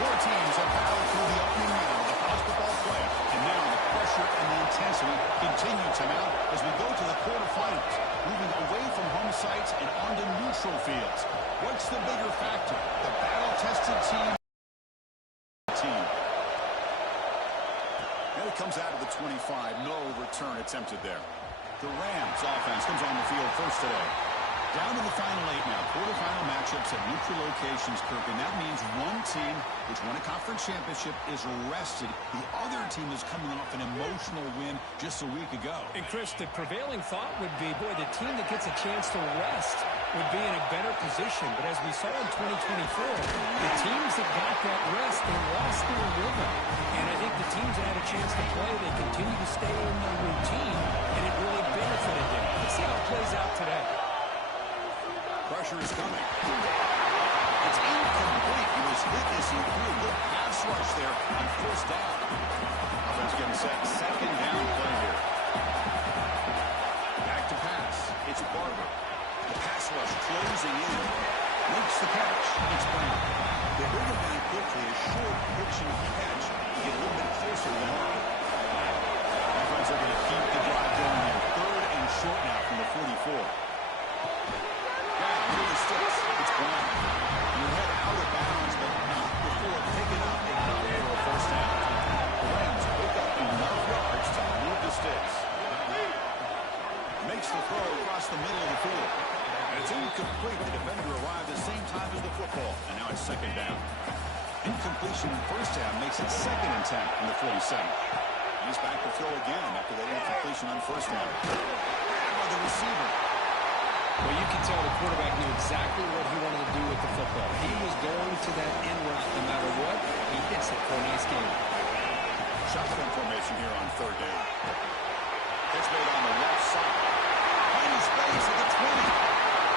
Four teams have battled through the opening round of the college football playoff, and now the pressure and the intensity continue to mount as we go to the quarterfinals, moving away from home sites and onto neutral fields. What's the bigger factor? The battle-tested team. And it comes out of the 25. No return attempted there. The Rams offense comes on the field first today. Down to the final 8 now. Quarterfinal matchups at neutral locations, Kirk, and that means one team which won a conference championship is rested. The other team is coming off an emotional win just a week ago. And, Chris, the prevailing thought would be, boy, the team that gets a chance to rest would be in a better position. But as we saw in 2024, the teams that got that rest, they lost their rhythm. And I think the teams that had a chance to play, they continue to stay in their routine, and it really benefited them. Let's see how it plays out today. Pressure is coming. It's incomplete. He was hit as he threw a good pass rush there on first down. Offense getting set. Second down play here. Back to pass. It's Barber. The pass rush closing in. Makes the catch. It's Brown. They bring him down quickly. A short pitch and catch to get a little bit closer to the mark. Offense are going to keep the drive going here. Third and short now from the 44. It's Brown. You head out of bounds, but not before picking up a first down. The Rams pick up enough yards to move the sticks. Makes the throw across the middle of the field. And it's incomplete. The defender arrived at the same time as the football. And now it's second down. Incompletion in first down makes it second and 10 from the 47. He's back to throw again after that incompletion on first down. Grabbed by the receiver. Well, you can tell the quarterback knew exactly what he wanted to do with the football. He was going to that end route no matter what. He hits it for a nice game. Shotgun formation here on third down. Pitch made on the left side. Final space at the 20.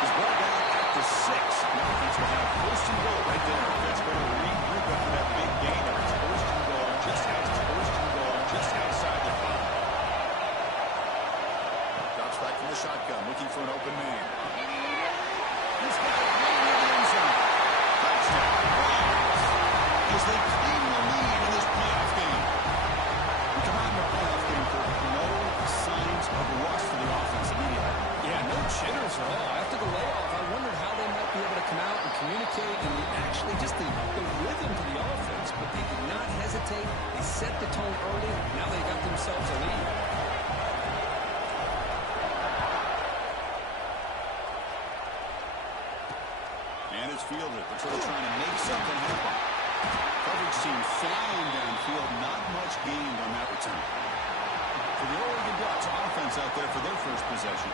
He's brought down at the 6. Now defense will have first and goal right there. That's going to regroup after that big gainer. It's first and goal just outside the 5. Drops back from the shotgun, looking for an open man. He's got it right near the end zone. Touchdown, Rams, as they claim the lead in this playoff game. We come out in the playoff game for no signs of rust for the offense immediately. Yeah, no jitters at all. After the layoff, I wondered how they might be able to come out and communicate and actually just the rhythm to the offense. But they did not hesitate. They set the tone early. Now they got themselves a lead. Fielded. Patrol trying to make something happen. Coverage team flying downfield. Not much gained on that return. For the Oregon Ducks, offense out there for their first possession.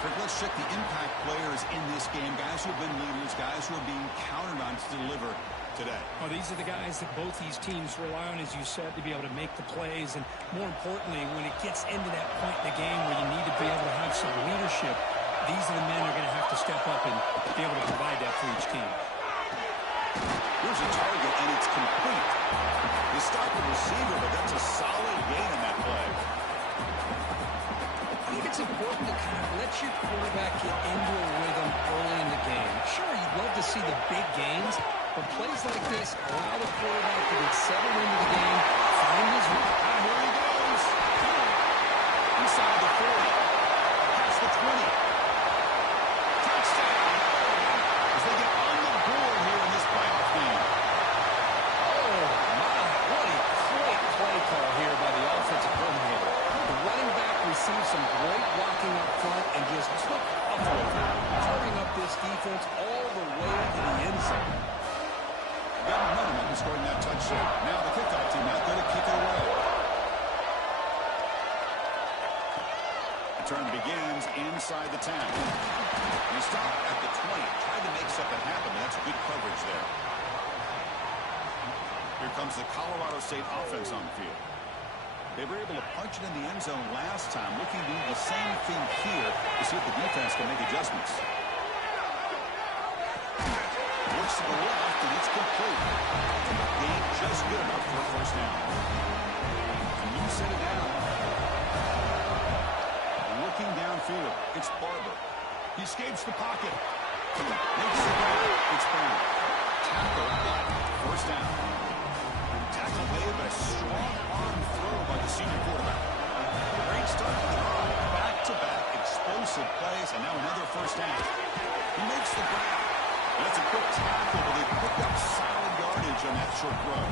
Kirk, let's check the impact players in this game. Guys who have been leaders, guys who are being counted on to deliver today. Well, these are the guys that both these teams rely on, as you said, to be able to make the plays. And more importantly, when it gets into that point in the game where you need to be able to have some leadership, these are the men who are going to have to step up and be able to provide that for each team. Here's a target, and it's complete. He stopped the receiver, but that's a solid gain in that play. I think it's important to kind of let your quarterback get into a rhythm early in the game. Sure, you'd love to see the big gains, but plays like this allow the quarterback to get settled into the game, find his rhythm. Here he goes. Inside the 40. Past the 20. Received some great blocking up front and just took up over, turning up this defense all the way to the end zone. Got momentum after scoring that touchdown. Now the kickoff team out there to kick it away. The turn begins inside the 10. He stopped at the 20. Tried to make something happen, but that's good coverage there. Here comes the Colorado State offense on the field. They were able to punch it in the end zone last time, looking to do the same thing here to see if the defense can make adjustments. Looks to the left, and it's complete. Gain just good enough for a first down. And you set it down. Looking downfield, it's Barber. He escapes the pocket. Makes the grab. It's Brown. Tackle got it. First down. Tackle made by a strong arm throw by the senior quarterback. Great start to the drive. Back-to-back explosive plays, and now another first down. He makes the grab. That's a quick tackle, but they picked up solid yardage on that short throw.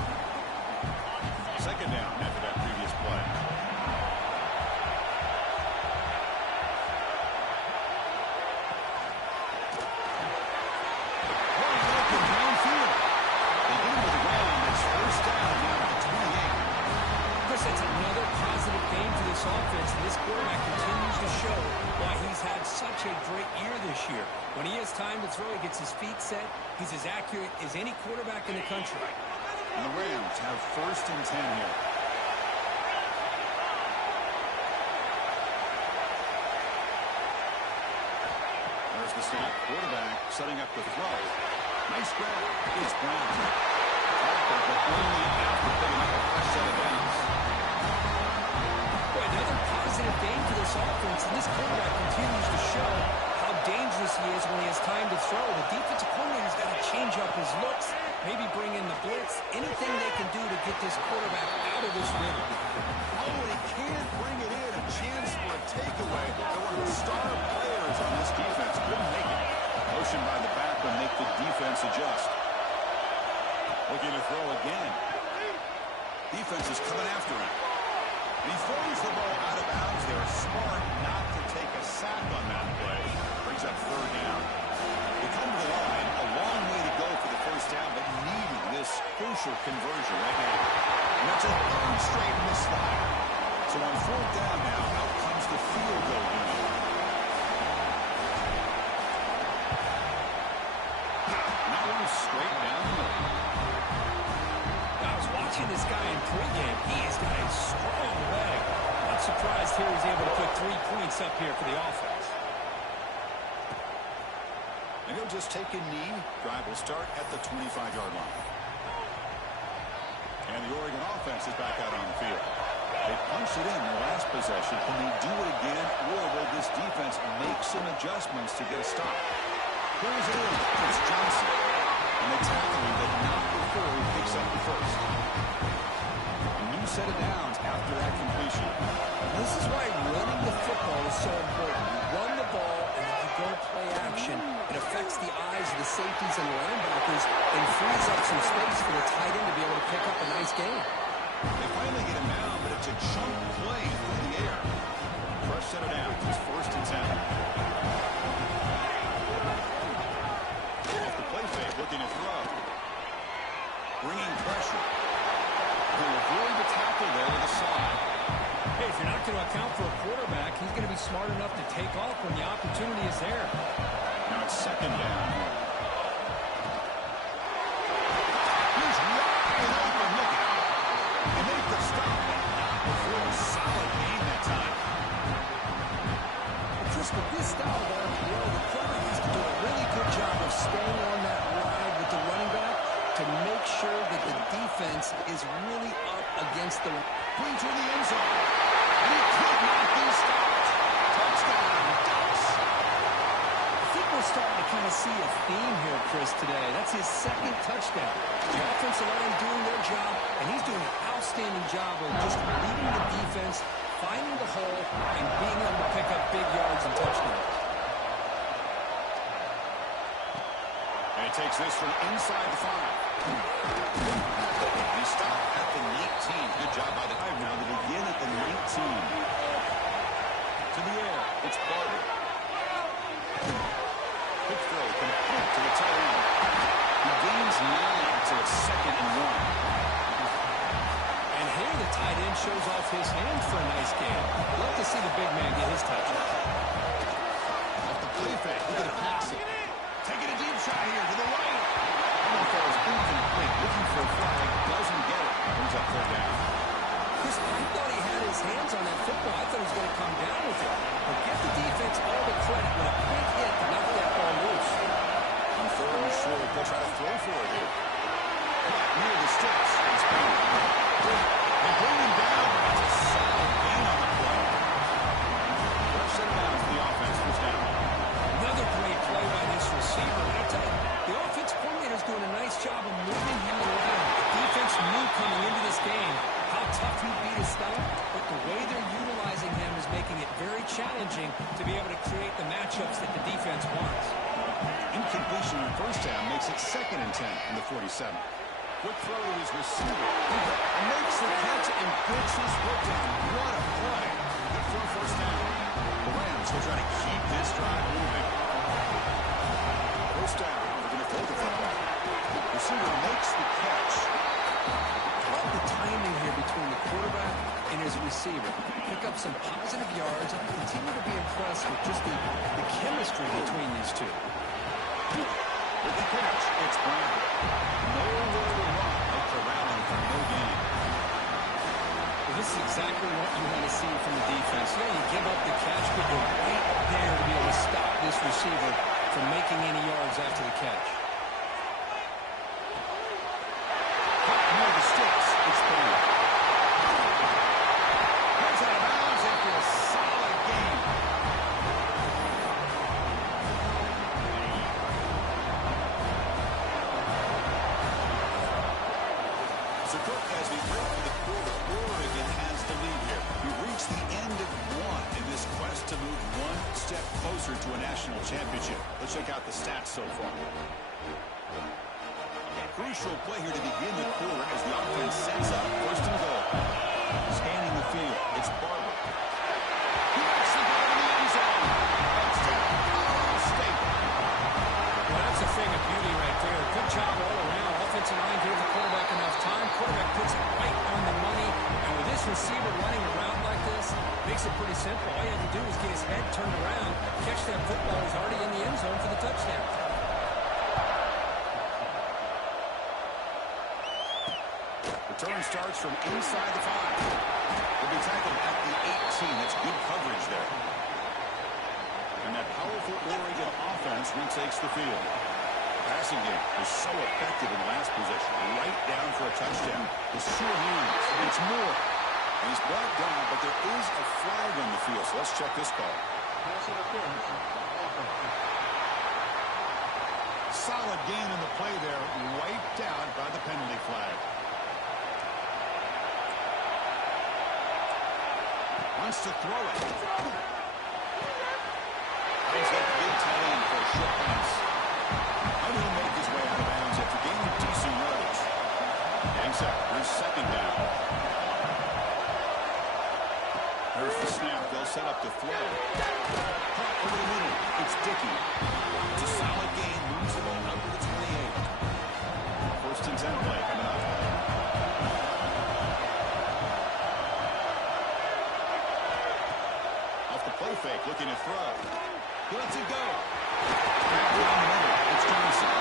Second down after that previous play. It's another positive game for this offense, and this quarterback continues to show why he's had such a great year this year. When he has time to throw, he gets his feet set. He's as accurate as any quarterback in the country. And the Rams have 1st and 10 here. There's the snap. Quarterback setting up the throw. Nice grab. It's Brown. Tackle, but only after picking up a fresh set of downs. Another positive game for this offense, and this quarterback continues to show how dangerous he is when he has time to throw. The defensive coordinator's got to change up his looks, maybe bring in the blitz, anything they can do to get this quarterback out of this rhythm. Oh, he can't bring it in. A chance for a takeaway. They're one of the star players on this defense. Couldn't make it. Motion by the back will make the defense adjust. Looking to throw again. Defense is coming after him. He throws the ball out of bounds. They're smart not to take a sack on that play. Brings up 3rd down. They come to the line. A long way to go for the first down, but needing this crucial conversion right now. And that's a 3rd straight misfire. So on 4th down now, out comes the field goal unit. Now one straight down the middle. I was watching this guy in pregame. He has got a strong leg. Not surprised here he's able to put 3 points up here for the offense. And he'll just take a knee. Drive will start at the 25-yard line. And the Oregon offense is back out on the field. They punched it in their last possession. Can they do it again, or will this defense make some adjustments to get a stop? Pulls it in. It's Johnson. And they tackle him, but not before he picks up the first. A new set of downs after that completion. This is why running the football is so important. You run the ball, and then you go play action. It affects the eyes of the safeties and the linebackers and frees up some space for the tight end to be able to pick up a nice game. They finally get him down, but it's a chunk play through the air. Fresh set of downs. It's 1st and 10. Off the play fake, looking to throw. Bringing pressure. He'll avoid the tackle there to the side. Hey, if you're not going to account for a quarterback, he's going to be smart enough to take off when the opportunity is there. Now it's 2nd down. He's wide open. Look out. They make the stop. Not before a solid gain that time. Well, Chris, with this style of RPO, the quarterback has to do a really good job of staying on that ride with the running back to make sure that the defense is really up against the Bring to the end zone. And he could not be stopped. Touchdown, Ducks. I think we're starting to kind of see a theme here, Chris, today. That's his 2nd touchdown. The offensive line doing their job, and he's doing an outstanding job of just leading the defense, finding the hole, and being able to pick up big yards and touchdowns. And he takes this from inside the 5. He stopped at the 19. Good job by the five now to begin at the 19. To the air, it's Barber. Quick throw, complete to the tight end. He gains 9, so it's 2nd and 1. And here the tight end shows off his hands for a nice game. Love to see the big man get his touches. Off the play fake, look at the pass it. Taking a deep shot here to the right. Almost falls incomplete, looking for a flag, doesn't get it. Brings up 3rd down. Chris, I thought he had his hands on that football. I thought he was going to come down with it. But give the defense all the credit with a big hit to knock that ball loose. On 3rd and short, they'll try to throw for it here. Near the sticks. It's Brown. They bring him down. It's a solid gain on the play. First set of downs for the offense. First down. Another challenging to be able to create the matchups that the defense wants. Incompletion in the first down makes it 2nd and 10 in the 47. Quick throw to his receiver. He makes the catch and gets his foot down. What a play. Good for a first down. The Rams will try to keep this drive moving. First down. They're going to throw the football. Receiver makes the catch. Love the timing here between the quarterback and his receiver. Pick up some positive yards and continue to be impressed with just the chemistry between these two. With the catch, it's Brown. Nowhere to run, but corralling for no gain. Well, this is exactly what you want to see from the defense. Yeah, you give up the catch, but you're right there to be able to stop this receiver from making any yards after the catch. Near the sticks, it's Brown. Comes out of bounds after a solid game. So, Cook, as we break for the quarter, Oregon has the lead here. We've reached the end of one in this quest to move one step closer to a national championship. Let's check out the stats so far. Crucial play here to begin the quarter as the offense sets up 1st and goal. Scanning the field, it's Barber. He makes the ball in the end zone. Touchdown, Ohio State. Well, that's a thing of beauty right there. Good job all around. Offensive line gave the quarterback enough time. Quarterback puts it right on the money. And with this receiver running around like this, makes it pretty simple. All you have to do is get his head turned around, catch that football. He's already in the end zone for the touchdown. Return starts from inside the 5. He'll be tackled at the 18. That's good coverage there. And that powerful Oregon offense retakes the field. Passing game was so effective in the last possession. Right down for a touchdown. With sure hands. It's more. And he's brought down, but there is a flag on the field. So let's check this call. Solid gain in the play there. Wiped out by the penalty flag. Wants to throw it. He's got the big tight end for a short pass. And he'll make his way out of bounds after gaining decent yards. Hangs up. Here's 2nd down. There's the snap. They'll set up the throw. Caught over the middle. It's Dickey. It's a solid gain. Moves the ball up to the 28. 1st and 10 play coming up. Play fake, looking to throw. He lets it go. Back down the middle. It's Johnson.